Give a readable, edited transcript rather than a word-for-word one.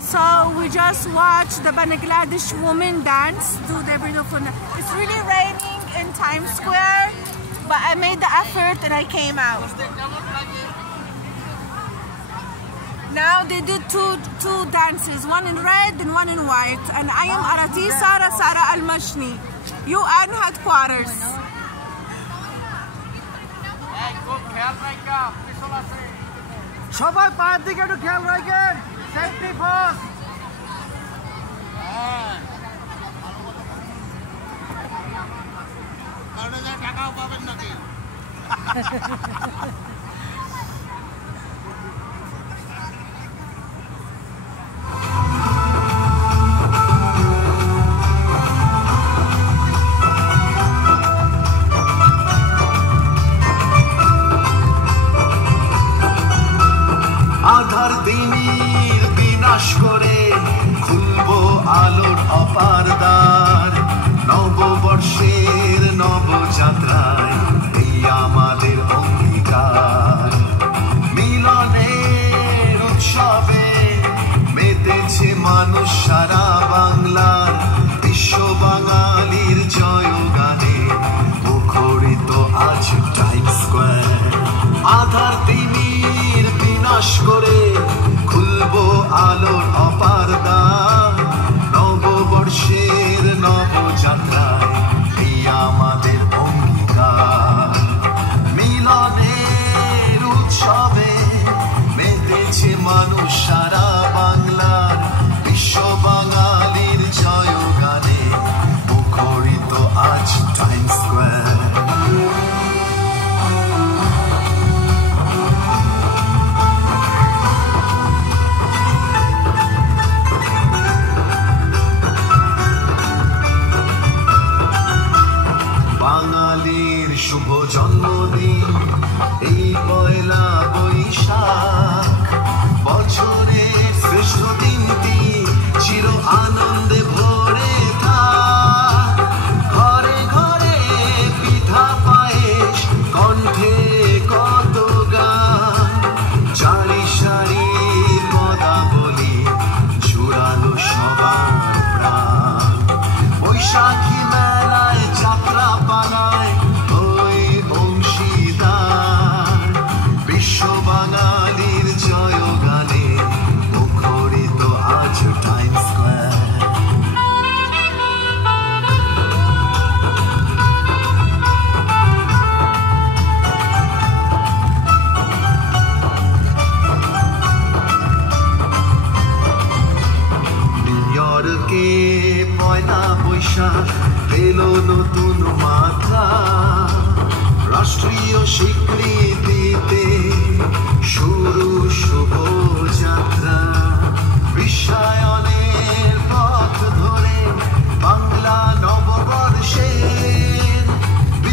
So we just watched the Bangladesh women dance, do the beautiful. It's really raining in Times Square, but I made the effort and I came out. Now they did two dances, one in red and one in white. And I am Arati Sara Al-Mashni, UN headquarters. সবাই পায়ের দিকে একটু খেয়াল রাখেন safety first কারণ যা টাকাও পাবেন না কেউ আধার দিনের বিনাশ করে খুলবো আলোর অপার দ্বার নববর্ষের নবযাত্রায় এই আমাদের অঙ্গীকার মিলনের উৎসবে মেতেছে মানুষ সারা বাংলার বিশ্ব বাঙালির জয়গানে মুখরিত আজ টাইমস স্কয়ার আধার দিনের বিনাশ করে খুলবো আলোর অপার দ্বার নববর্ষের নবযাত্রায় এই আমাদের অঙ্গীকার মিলনের উৎসবে মেতেছে মানুষ সারা বাংলার বিশ্ব বাঙালির জয়গানে মুখরিত আজ টাইমস স্কয়ার বাঙালির শুভ জন্মদিন এই পয়লা বৈশাখ বছরের শ্রেষ্ঠ দিনটি চির আনন্দে ভরে থাক ঘরে ঘরে পিঠা পায়েস কণ্ঠে কত গান সারি সারি পদাবলী জুড়ালো সবার প্রাণ বৈশাখী মেলায় যাত্রা পালায় ওই অংশীদার বিশ্ব বাঙালির জয়গানে মুখরিত আজ টাইমস স্কয়ার নিউইয়র্কে পয়লা বৈশাখ পেল নতুন মাত্রা রাষ্ট্রীয় স্বীকৃতিতে